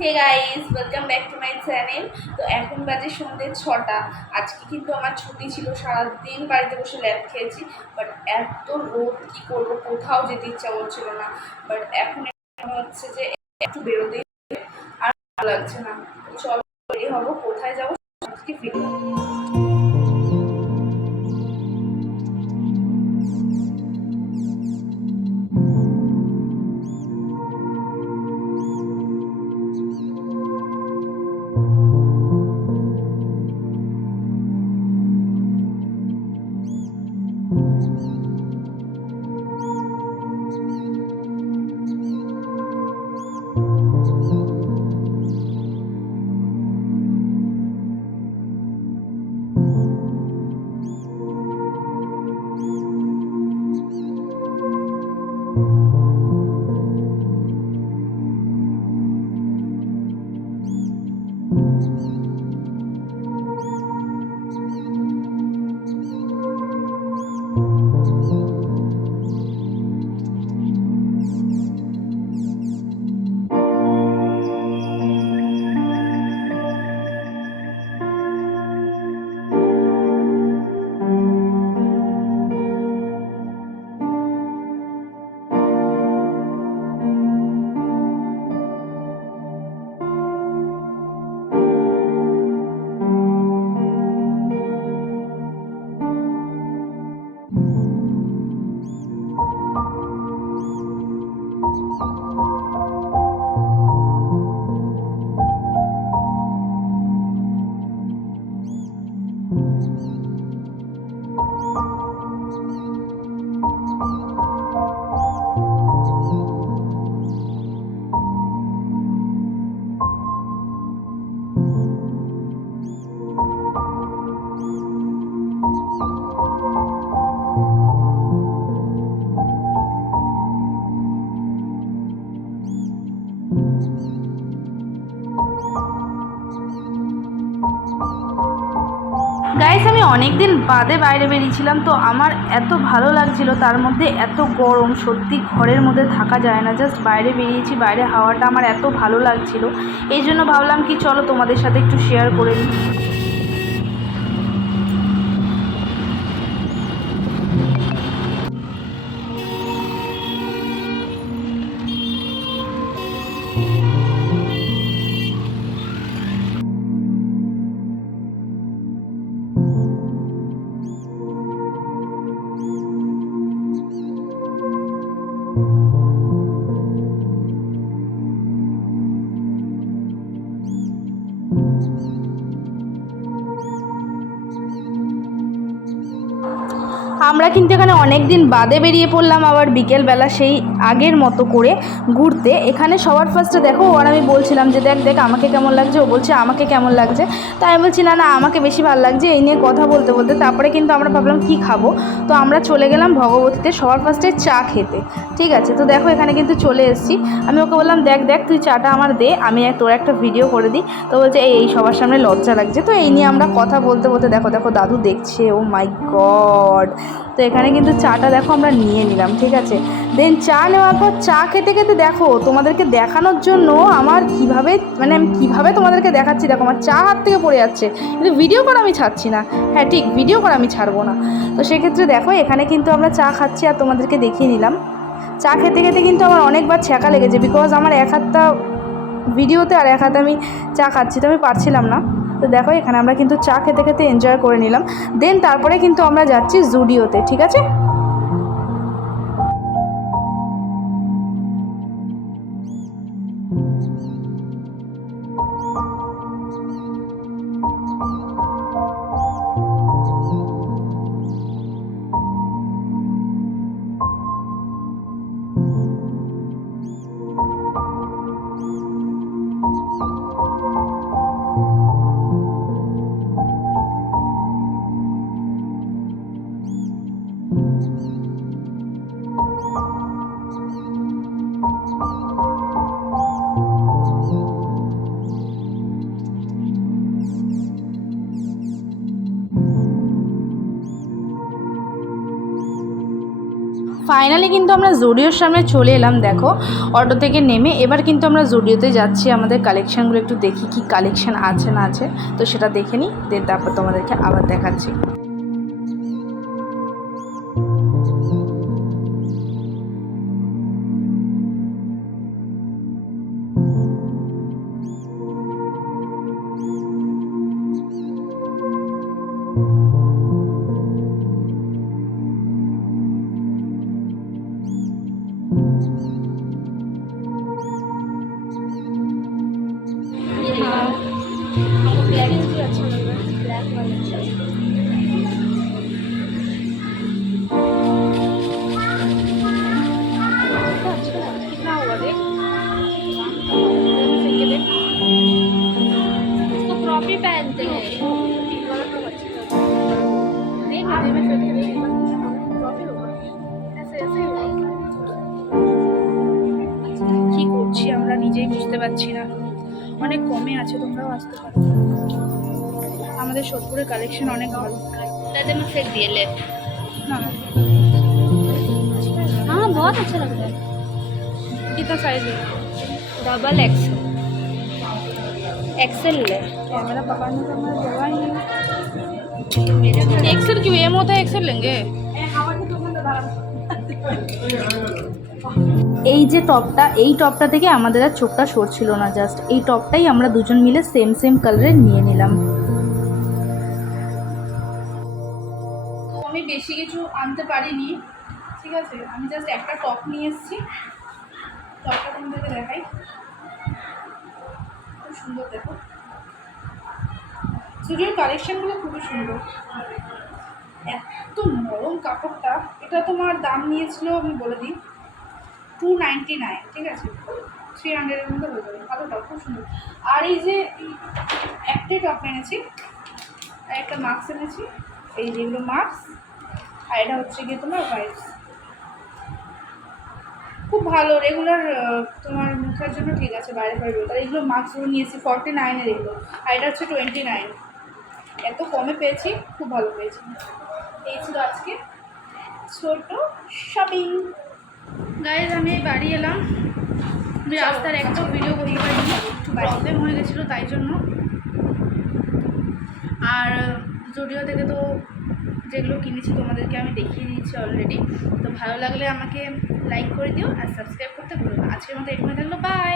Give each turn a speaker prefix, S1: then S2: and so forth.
S1: Hey guys welcome back to my channel তো এখন বাজে সন্ধ্যে ছটা। আজকে কিন্তু আমার ছুটি ছিল, সারাদিন বাড়িতে বসে ল্যাব খেয়েছি বাট এত রোদ, কি করব? কোথাও যেতে ইচ্ছা করছিল না। বাট এখন হচ্ছে যে একটু বেরোতে আর ভালো লাগছে না। চলো বেরিয়ে হব, কোথায় যাব আজকে Thank you.
S2: গাইস আমি অনেক দিন বাদে বাইরে বেরিয়েছিলাম, তো আমার এত ভালো লাগছিল, তার মধ্যে এত গরম, সত্যি ঘরের মধ্যে থাকা যায় না জাস্ট বাইরে বেরিয়েছি, বাইরে হাওয়াটা আমার এত ভালো লাগছিল। এই জন্য ভাবলাম কি, চলো তোমাদের সাথে একটু শেয়ার করে নিই। আমরা কিন্তু এখানে অনেক দিন বাদে বেরিয়ে পড়লাম আবার বিকেলবেলা সেই আগের মতো করে ঘুরতে। এখানে সবার ফার্স্টে দেখো আর আমি বলছিলাম যে, দেখ দেখ, আমাকে কেমন লাগছে? ও বলছে, আমাকে কেমন লাগছে? তাই আমি বলছি, না না, আমাকে বেশি ভালো লাগছে, এই নিয়ে কথা বলতে বলতে। তারপরে কিন্তু আমরা ভাবলাম, কি খাব? তো আমরা চলে গেলাম ভগবতীতে সবার ফার্স্টে চা খেতে। ঠিক আছে? তো দেখো, এখানে কিন্তু চলে এসেছি। আমি ওকে বললাম, দেখ দেখ, তুই চাটা আমার দে, আমি তোর একটা ভিডিও করে দিই। তো বলছে, এই সবার সামনে লজ্জা লাগছে। তো এই নিয়ে আমরা কথা বলতে বলতে দেখো দেখো, দাদু দেখছে। ও মাই গড তো এখানে কিন্তু চাটা দেখো আমরা নিয়ে নিলাম, ঠিক আছে? দেন চা নেওয়ার পর চা খেতে খেতে দেখো, তোমাদেরকে দেখানোর জন্য আমার কীভাবে মানে আমি কীভাবে তোমাদেরকে দেখাচ্ছি, দেখো আমার চা হাত থেকে পড়ে যাচ্ছে। কিন্তু ভিডিও করা আমি ছাড়ছি না। হ্যাঁ ঠিক ভিডিও করা আমি ছাড়বো না। তো সেক্ষেত্রে দেখো, এখানে কিন্তু আমরা চা খাচ্ছি আর তোমাদেরকে দেখিয়ে নিলাম। চা খেতে খেতে কিন্তু আমার অনেকবার ছ্যাঁকা লেগেছে বিকজ আমার এক হাতটা ভিডিওতে আর এক হাতে আমি চা খাচ্ছি, তো আমি পারছিলাম না। তো দেখো, এখানে আমরা কিন্তু চা খেতে খেতে এনজয় করে নিলাম। দেন তারপরে কিন্তু আমরা যাচ্ছি জুডিওতে, ঠিক আছে? ফাইনালি কিন্তু আমরা জুডিওর সামনে চলে এলাম, দেখো। অটো থেকে নেমে এবার কিন্তু আমরা জুডিওতে যাচ্ছি। আমাদের কালেকশানগুলো একটু দেখি কি কালেকশান আছে না আছে। তো সেটা দেখে নিই দেন তারপর তোমাদেরকে আবার দেখাচ্ছি।
S3: thank you
S2: কি করছি আমরা নিজেই বুঝতে পারছি না অনেক কমে আছে তোমরাও আসতে পারো আমাদের সোদপুরের কালেকশন অনেক ভালো
S3: नदी में फेंक दिए ले
S2: না
S3: हाँ बहुत अच्छा लग रहा है
S2: कितना साइज है
S3: डबल एक्सल एक्सेल ले
S2: कैमरा पकड़ने का मेरा जगह ही नहीं एक्सेल क्यों एम होता है एक्सेल लेंगे এই যে টপটা এই টপটা থেকে আমাদের আর চোখটা সরছিল না জাস্ট এই টপটাই আমরা দুজন মিলে সেম সেম কালারের নিয়ে নিলাম তো আমি বেশি কিছু আনতে পারিনি ঠিক আছে আমি জাস্ট একটা টপ নিয়ে এসেছি টপটা তোমাদেরকে দেখাই খুব সুন্দর, দেখো। স্টুডিওর কালেকশনগুলো খুবই সুন্দর। এত নরম কাপড়টা, এটা তোমার দাম নিয়েছিল, আমি বলে দিই টু নাইনটি নাইন ঠিক আছে? থ্রি হান্ড্রেডের মধ্যে হয়ে যাবে ভালোটা খুব সুন্দর। আর এই যে একটাই টপ এনেছি, আর একটা মাস্ক এনেছি, এই যেগুলো মাস্ক আর এটা হচ্ছে গিয়ে তোমার হোয়াইটস খুব ভালো রেগুলার তোমার মুখের জন্য ঠিক আছে বাইরে বাইরে বেরোতে। এগুলো মাস্কগুলো নিয়েছি ফর্টি নাইনের এগুলো। আর এটা হচ্ছে টোয়েন্টি নাইন এত কমে পেয়েছি খুব ভালো পেয়েছি। এই ছিল আজকে ছোট শপিং গাইজ আমি বাড়ি এলাম। রাস্তার একটা ভিডিও করতে পারিনি একটু প্রবলেম হয়ে গেছিল তাই জন্য। আর জুডিও থেকে তো যেগুলো কিনেছি তোমাদেরকে আমি দেখিয়ে দিয়েছি অলরেডি তো ভালো লাগলে আমাকে লাইক করে দিও আর সাবস্ক্রাইব করতে ভুলো না। আজকের মতো এখানে থাকল বাই